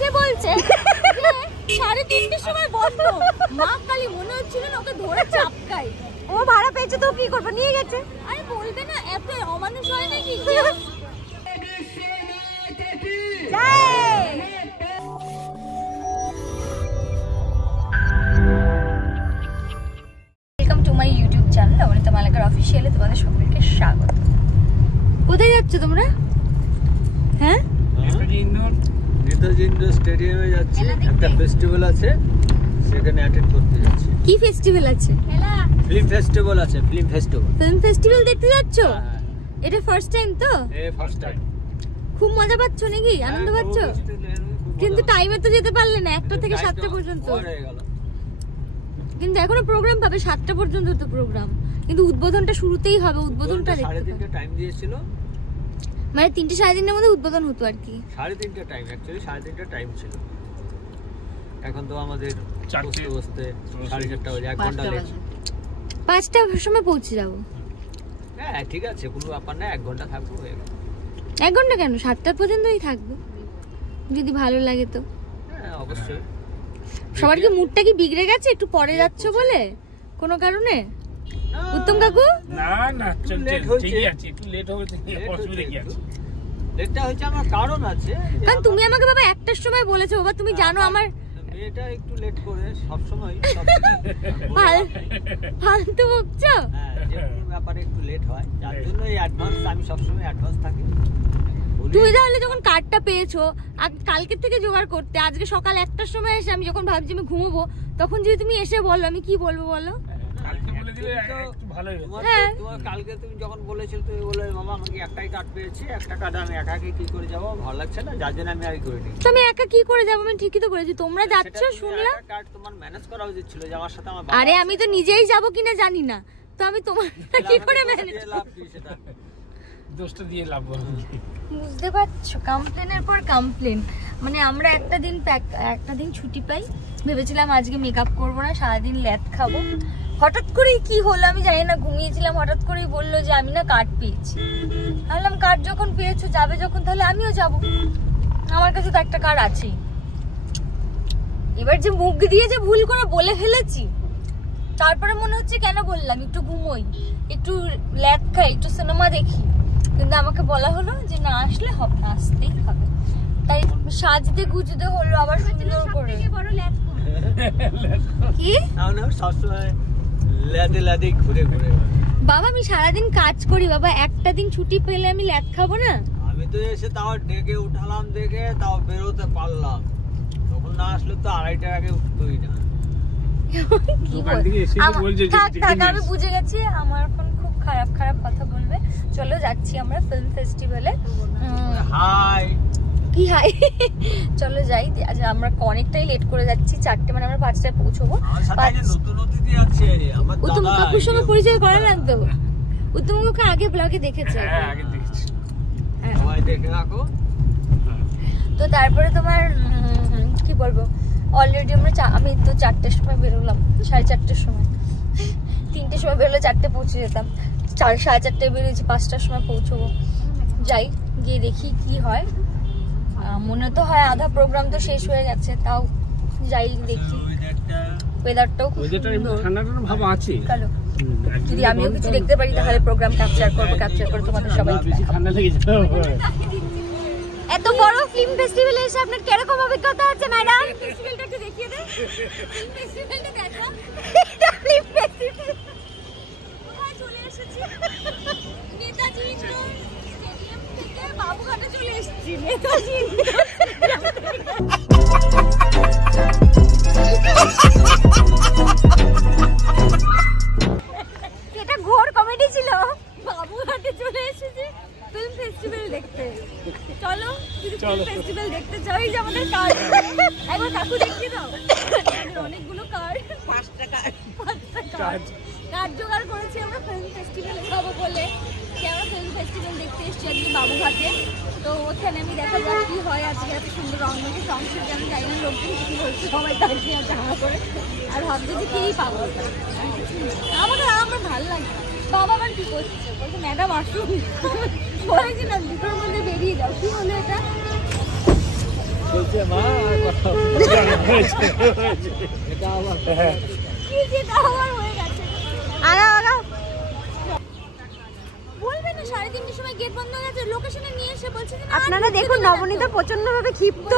এসে বলছে 3:30টার সময় বন্ধ। মা কালী মনে হচ্ছিল না ওকে ধরে চাপকাই। ও ভাড়া পেয়েছে তো কি করবে, নিয়ে গেছে। আরে বলবে না এত অমানুষ হয় নাকি? Welcome to my YouTube channel Amrita Malakar অফিসিয়ালে তোমাদের সকলকে স্বাগত। কোথায় যাচ্ছ তোমরা? হ্যাঁ, নেতাজি ইন্ডোর স্টেডিয়ামে যাচ্ছি। একটা ফেস্টিভ্যাল আছে, সেখানে অ্যাটেন্ড করতে যাচ্ছি। কি ফেস্টিভ্যাল আছে? ফিল্ম ফেস্টিভ্যাল আছে। ফিল্ম ফেস্টিভ্যাল দেখতে যাচ্ছ? এটা ফার্স্ট টাইম তো? First time. খুব মজা পাচ্ছ নাকি? আনন্দ পাচ্ছ? কিন্তু টাইমে তো যেতে পারলে না, 1টা থেকে 7টা পর্যন্ত। কিন্তু এখনো প্রোগ্রাম পাবে, 7টা পর্যন্ত তো প্রোগ্রাম। কিন্তু উদ্বোধনটা শুরুতেই হবে, উদ্বোধনটা দেখতে হবে। 3:30 টাইম দিয়েছিল, মানে 3টে 3:30-এর মধ্যে উদ্বোধন হতো আর কি। 3:30 টাইম, অ্যাকচুয়ালি 3:30 টাইম ছিল। এখন তো আমাদের বসতে 4:30 বাজে, 1 ঘন্টা লেট। 5টার সময় পৌঁছে যাব। হ্যাঁ ঠিক আছে, কোনো ব্যাপার না, 1 ঘন্টা থাকবো। 1 ঘন্টা কেন, 7টা পর্যন্তই থাকবো যদি ভালো লাগে তো। হ্যাঁ অবশ্যই। সবার কি মুডটা কি বিগড়ে গেছে একটু পরে যাচ্ছ বলে কোনো কারণে? উত্তম কাকু না না ঠিকই আছে, একটু লেট হয়েছে। অসুবিধা কি আছে? লেটটা হচ্ছে আমার কারণ আছে। কারণ তুমি আমাকে বাবা 1টার সময় বলেছো বাবা, তুমি জানো আমার মেয়েটা একটু লেট করে সব সময় ফালতু বকছো। হ্যাঁ, যে কোনো ব্যাপারে একটু লেট হয়, যার জন্য এই অ্যাডভান্স, আমি সব সময় অ্যাডভান্স থাকি। তুমি তাহলে যখন কার্ডটা পেয়েছো কালকে থেকে জোগাড় করতে, আজকে সকাল 1টার সময় এসে আমি যখন ভাবছি আমি ঘুমোবো, তখন যদি তুমি এসে বলো আমি কি বলবো বলো? কালকে তুমি যখন বলেছিলে, তুমি বলে মামা আমাকে একটাই কার্ড পেয়েছি, একটা কার্ড আমি একা কি করে যাবো, ভালো লাগছে না, যার জন্য আমি আর করে নিই। তুমি একা কি করে যাবো? আমি ঠিকই তো বলেছি, তোমরা যাচ্ছ শুনলাম। কার্ড তোমার ম্যানেজ করা উচিত ছিল যে আমার সাথে আমার। আরে আমি তো নিজেই যাবো কিনা জানি না, তো আমি তোমার কি করে ম্যানেজ করব? সেটা দোষটা দিয়ে লাভ হবে। বুঝতে পারছো, কমপ্লেনের পর কমপ্লেন। মানে আমরা একটা দিন ছুটি পাই, ভেবেছিলাম আজকে মেকআপ করবো না, সারাদিন ল্যাদ খাবো। হঠাৎ করেই কি হলো আমি জানি না, ঘুমিয়েছিলাম, হঠাৎ করেই বললো যে আমি না কার্ড পেয়েছি। ভাবলাম কার্ড যখন পেয়েছো যাবে যখন, তাহলে আমিও যাব, আমার কাছে তো একটা কার্ড আছেই। এবার যে মুখ দিয়ে যে ভুল করে বলে ফেলেছি, তারপরে মনে হচ্ছে কেন বললাম, একটু ঘুমোই, একটু ল্যাদ খাই, একটু সিনেমা দেখি। কিন্তু আমাকে বলা হলো যে না আসলে হবে না, আসতেই হবে। তাই সাজতে গুজতে হলো আবার সুন্দর করে। কি সবসময় ল্যাদে ঘুরে ঘুরে বাবা, আমি সারাদিন কাজ করি বাবা, একটা দিন ছুটি পেলে আমি ল্যাদ খাবো না? আমি তো এসে তাও ডেকে উঠালাম, দেখে তাও বেরোতে পারলাম। তখন না আসলে তো 2:30টার আগে উঠতোই না। আমি বুঝে গেছি আমার এখন খুব খারাপ কথা বলবে। চলো যাচ্ছি আমরা ফিল্ম ফেস্টিভ্যালে। হাই কি হাই, চলো যাই। আমরা অনেকটাই লেট করে যাচ্ছি, 4টে মানে আমরা 5টায় পৌঁছবো। উত্তম কাকুর সঙ্গে পরিচয় করা লাগতো। উত্তম কাকু আগে ব্লগে দেখেছে। তো তারপরে তোমার কি বলবো, অলরেডি আমি তো 4টের সময় বেরোলাম, 4:30টার সময়। 3টের সময় বেরোলে 4টে পৌঁছে যেতাম, 4:30টায় বেরিয়েছি, 5টার সময় পৌঁছবো। যাই, গিয়ে দেখি কি হয়। মনে তো হয় আধা প্রোগ্রাম তো শেষ হয়ে গেছে, তাও যাই দেখি। ওয়েদারটাও ঠান্ডা ভাব আছে। যদি আমিও কিছু দেখতে পারি তাহলে প্রোগ্রাম ক্যাপচার করে তোমাদের সবাই। ঠান্ডা লেগে যাবে। এত বড় ফিল্ম ফেস্টিভ্যালে এসে আপনার কিরকম অভিজ্ঞতা আছে ম্যাডাম? ফেস্টিভ্যালটা একটু দেখিয়ে দেন। ফিল্ম ফেস্টিভ্যালটা দেখো। এটা ফিল্ম ফেস্টিভ্যাল। কোথায় চলে এসেছি? নেতাজি ইন্ডোর স্টেডিয়াম থেকে বাবুঘাটে চলে এসেছি। নেতাজি এটা ঘোর কমেডি ছিল। বাবুঘাটে চলে এসেছি ফিল্ম ফেস্টিভ্যাল দেখতে। চলো ফিল্ম ফেস্টিভ্যাল দেখতে যাই, যে আমাদের কার্ড একবার কাকু দেখিয়ে দাও। অনেকগুলো কার্ড, 5টা কার্ড জোগাড় করেছি আমরা ফিল্ম ফেস্টিভ্যালে যাবো বলে। আমরা ফিল্ম ফেস্টিভ্যাল দেখতে এসেছি আজকে বাবুঘাটে। তো ওখানে আমি দেখা যাক কি হয়। আজকে এত সুন্দর রংমুখী সংসার, যেন জানি না লোকজন কি বলছে, সবাই তাকিয়ে জামা করে আর ভাবছে যে কেই পাবো। আমার ভালো লাগে। বাবা আমার কি করছে, বলছে ম্যাডাম আসুন, বলেছিলাম দুটোর মধ্যে বেরিয়ে যাও। কি হলো এটা? বলছে মা আর কথা এটা আবার কি যেটা আমার হয়ে গেছে। বলবে না 3:30টার সময় গেট বন্ধ হয়ে গেছে, লোকেশনে নিয়ে এসে বলছে যে আপনারা দেখুন নবনীতা প্রচন্ড ভাবে ক্ষিপ্ত।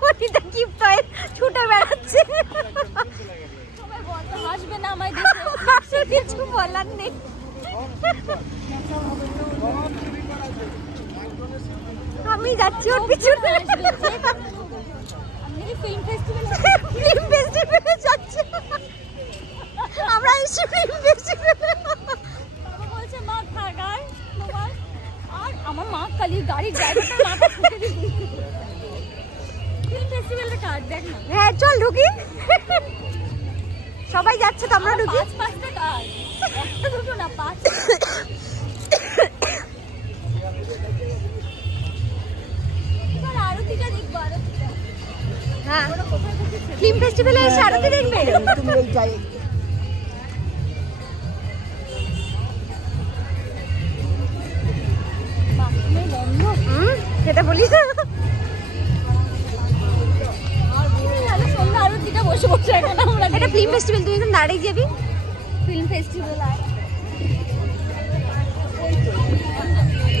নবনীতা ক্ষিপ্ত হয়ে ছুটে বেড়াচ্ছে। সবাই বলতে হাসবে না আমায় দেখে, কিছু বলার নেই। আমি যাচ্ছি ওর পিছনে। আমি ফিল্ম ফেস্টিভ্যালে যাচ্ছি। আমরা এসে ফিল্ম ফেস্টিভ্যালে। বলছে মা খাগার তোমার, আর আমার মা খালি গাড়ির ড্রাইভারটা মাথা ঠুকে দিই। ফিল্ম ফেস্টিভ্যালের কার্ড দেখ না। হ্যাঁ চল ঢুকি। সবাই যাচ্ছে তো আমরা ঢুকি। 5টা কার্ড, একটা দুটো না 5। এবার আরতিটা দেখবো, আরতিটা। হ্যাঁ ফিল্ম ফেস্টিভ্যালে এসে আরতি দেখবে। তুমি এই চাই বাথরুমে বন্ধ। সেটা বলিস না। তাহলে সন্ধ্যা আরতিটা বসে বসে এখন আমরা এটা ফিল্ম ফেস্টিভ্যাল, তুই এখন দাঁড়িয়ে যাবি। ফিল্ম ফেস্টিভ্যাল আর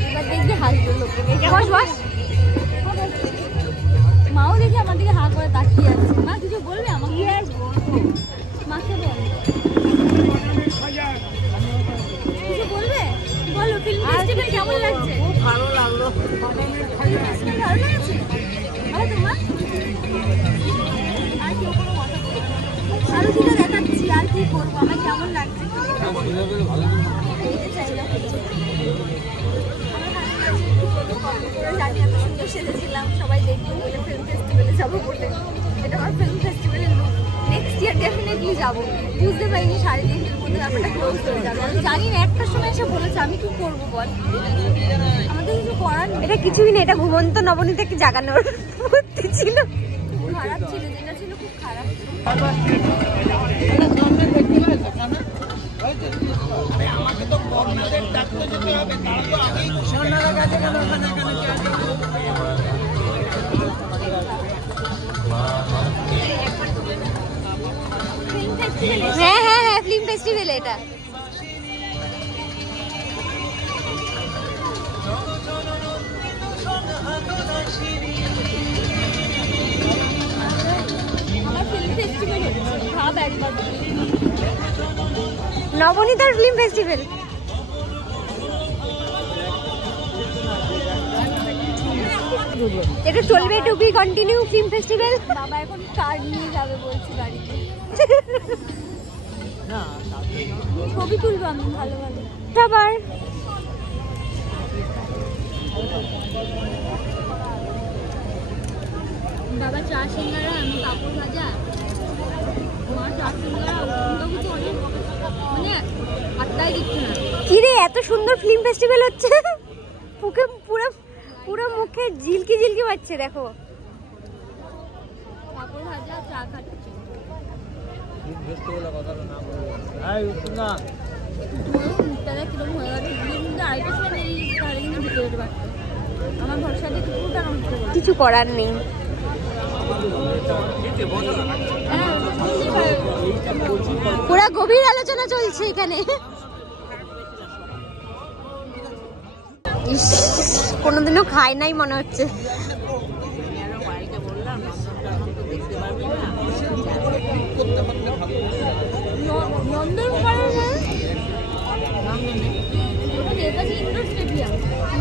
এবার দেখবি হাসবে লোকে। বস বস। মাও দেখি আমার দিকে হাঁ করে তাকিয়ে আছে। মা কিছু বলবে আমাকে? মাকে বল, কিছু বলবে? বলো ফিল্ম ফেস্টিভ্যাল কেমন লাগছে? খুব ভালো লাগলো। ফিল্ম ফেস্টিভ্যাল ভালো লাগছে? ভালো তোমার? আর কেউ কোনো কথা বলবে না? আরতিটা দেখাচ্ছি, আর কি করবো, আমার কেমন লাগছে দেখতে চাইলাম। জানি এত সুন্দর সেজেছিলাম, সবাই দেখবো বলে ফিল্ম ফেস্টিভ্যালে যাবো বলে। এটা আমার ফিল্ম ফেস্টিভ্যালের লুক। নেক্সট ইয়ার ডেফিনেটলি যাবো। বুঝতে পারিনি 3:30টার মধ্যে ব্যাপারটা ক্লোজ হয়ে যাবে। আমি জানি না, একটার সময় এসে বলেছে, আমি কি করবো বল? আমাদের কিছু করার নেই। এটা কিছুই না, এটা ঘুমন্ত নবনীতাকে জাগানোর বুদ্ধি ছিল। খারাপ ছিল, যেটা ছিল খুব খারাপ। আমাকে তো কর্নারের ডাকতে যেতে হবে, তারা তো আগেই কর্নারের কাছে কেন ওখানে হ্যাঁ হ্যাঁ হ্যাঁ ফিল্ম ফেস্টিভ্যাল এটা। আমার ফিল্ম ফেস্টিভ্যাল হচ্ছে, ভাব একবার। নবনীতার ফিল্ম ফেস্টিভ্যাল। এটা চলবে to be continue film festival. বাবা এখন কার্ড নিয়ে যাবে বলছি গাড়িতে। না ছবি তুলবো আমি ভালো ভালো। আবার বাবা চা সিঙ্গারা, আমি পাপড় ভাজা, মা চা সিঙ্গারা, কিন্তু অনেক মানে আটটাই দিচ্ছে না। কি রে এত সুন্দর ফিল্ম ফেস্টিভ্যাল হচ্ছে, মুখে পুরো পুরো মুখে ঝিলকি ঝিলকি মারছে। দেখো পাপড় ভাজা, চা খাচ্ছে। কথাটা না বলবো। এই উঠুন না। মুখটা কিরকম হয়ে গেছে, কিন্তু আড়াইটার সময় বেরিয়ে তাহলে কিন্তু ঢুকে যেতে পারতো। আমার ভরসা দিয়ে পুরোটা নষ্ট করে দিল। কিছু করার নেই। পুরো গভীর আলোচনা চলছে এখানে। ইস কোনোদিনও খাই নাই মনে হচ্ছে।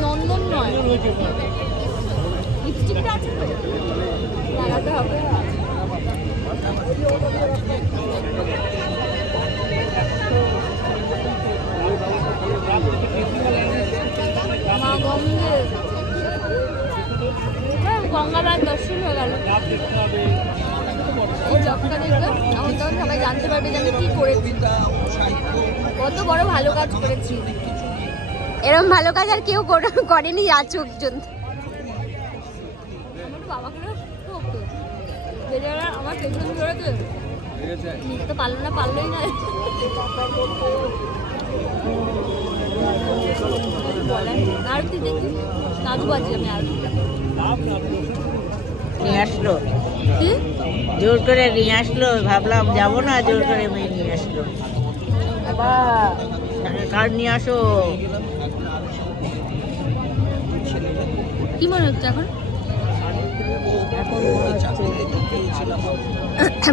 নন্দন নয়, লিপস্টিকটা আছে তো, লাগাতে হবে। মা গঙ্গে গঙ্গাবার দর্শন হয়ে গেল। এই ব্লগটা দেখবে, তখন তখন সবাই জানতে পারবে যে আমি কি করেছি, কত বড় ভালো কাজ করেছি। এরকম ভালো কাজ আর কেউ করেনি আজ পর্যন্ত। আমার বাবাকে হতো যে যারা আমার পেছন ধরেছে নিতে তো পারলো না, পারলোই না। আরতি দেখি, নাচবো আজকে আমি আরতি। নিয়ে আসলো, কি জোর করে নিয়ে আসলো, ভাবলাম যাবো না, জোর করে মেয়ে নিয়ে আসলো। কার নিয়ে আসো? কি মনে হচ্ছে এখন?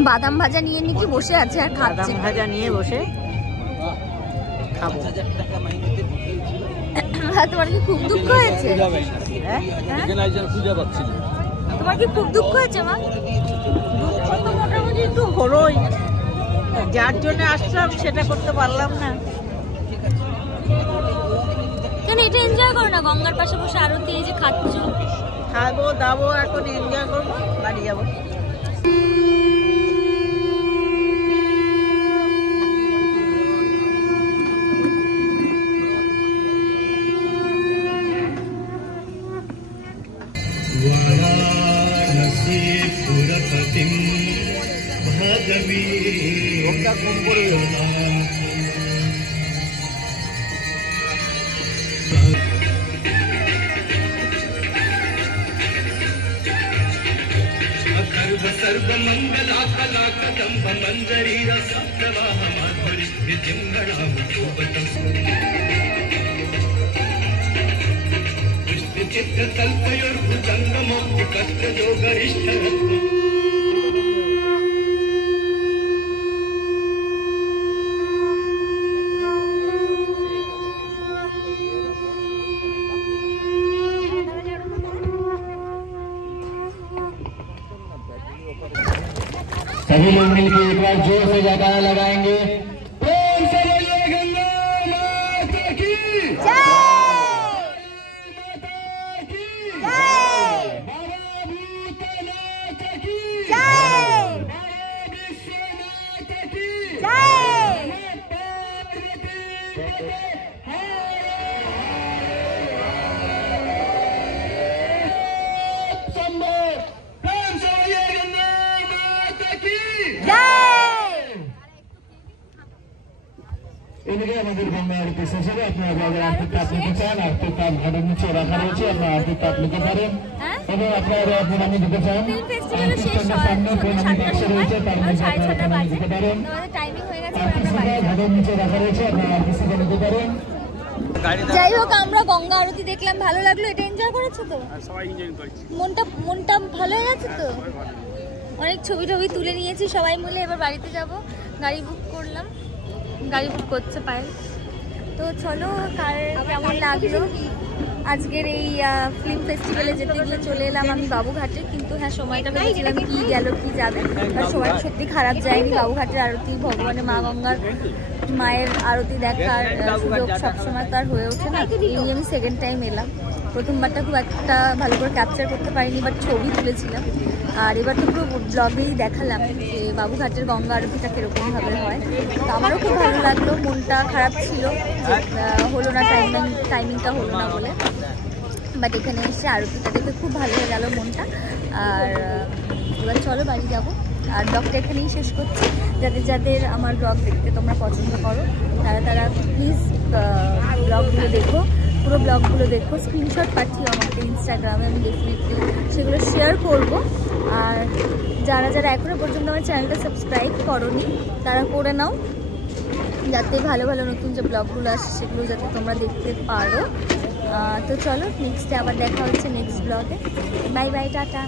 বাদাম ভাজা নিয়ে নাকি বসে আছে আর খাচ্ছে। বাদাম ভাজা নিয়ে বসে খাবো। তোমার কি খুব দুঃখ হয়েছে? তোমার কি খুব দুঃখ হয়েছে মা? দুঃখ তো মোটামুটি একটু হলোই, যার জন্য আসলাম সেটা করতে পারলাম না। কেন এটা এনজয় করো না? গঙ্গার পাশে বসে আরতি এই যে খাচ্ছ। খাবো দাবো, এখন এনজয় করবো, বাড়ি যাবো। सभी लोग मिलकर एक बार जोर से जयकारा लगाएंगे। प्रेम से बोलिए गंगा माता की जय, माता की जय, बाबा भूतनाथ की जय, बाबा विश्वनाथ की जय, पार्वती शंभो। प्रेम से बोलिए गंगा এদিকে আমাদের গঙ্গা আরতি শেষ হবে। আপনারা যাদের আরতি তাপ নিতে চান, আরতি তাপ ঘাটের নিচে রাখা রয়েছে, আপনারা আরতি তাপ নিতে পারেন। এবং আপনারা প্রণামী দিতে চান, সামনে প্রণামী বাক্স রয়েছে, তার মধ্যে আপনারা প্রণামী দিতে পারেন। আরতি সেবা ঘাটের নিচে রাখা রয়েছে, আপনারা আরতি সেবা নিতে পারেন। যাই হোক, আমরা গঙ্গা আরতি দেখলাম, ভালো লাগলো। এটা এনজয় করেছো তো? মনটা ভালো হয়ে গেছে তো? অনেক ছবি টবি তুলে নিয়েছি সবাই মিলে। এবার বাড়িতে যাব, গাড়ি বুক করলাম, গাড়ি বুক করছে পায়েল। তো চলো, কার কেমন লাগলো আজকের এই ফিল্ম ফেস্টিভ্যালে? যেতে গিয়ে চলে এলাম আমি বাবুঘাটে, কিন্তু হ্যাঁ সময়টা ভেবেছিলাম কি গেল কি যাবে, আর সময়টা সত্যি খারাপ যায়নি। বাবুঘাটের আরতি, ভগবানের মা গঙ্গার মায়ের আরতি দেখার সুযোগ সবসময় তো আর হয়ে ওঠে না। এই নিয়ে আমি সেকেন্ড টাইম এলাম। প্রথমবারটা খুব একটা ভালো করে ক্যাপচার করতে পারিনি, বাট ছবি তুলেছিলাম। আর এবার তো পুরো ব্লগেই দেখালাম যে বাবুঘাটের গঙ্গা আরতিটা কীরকমভাবে হয়। তো আমারও খুব ভালো লাগলো। মনটা খারাপ ছিল যে হলো না, টাইমিংটা হলো না বলে, বাট এখানে এসে আরতিটা দেখে খুব ভালো হয়ে গেল মনটা। আর এবার চলো বাড়ি যাবো। আর ব্লগটা এখানেই শেষ করছি। যাদের আমার ব্লগ দেখতে তোমরা পছন্দ করো, তারা প্লিজ ব্লগগুলো দেখো, পুরো ব্লগগুলো দেখো, স্ক্রিনশট পাঠিও আমাকে ইনস্টাগ্রামে, আমি ডেফিনেটলি সেগুলো শেয়ার করব। আর যারা এখনও পর্যন্ত আমার চ্যানেলটা সাবস্ক্রাইব করোনি, তারা করে নাও, যাতে ভালো ভালো নতুন যে ব্লগগুলো আসে সেগুলো যাতে তোমরা দেখতে পারো। তো চলো, নেক্সটে আবার দেখা হচ্ছে নেক্সট ব্লগে। Bye bye, tata.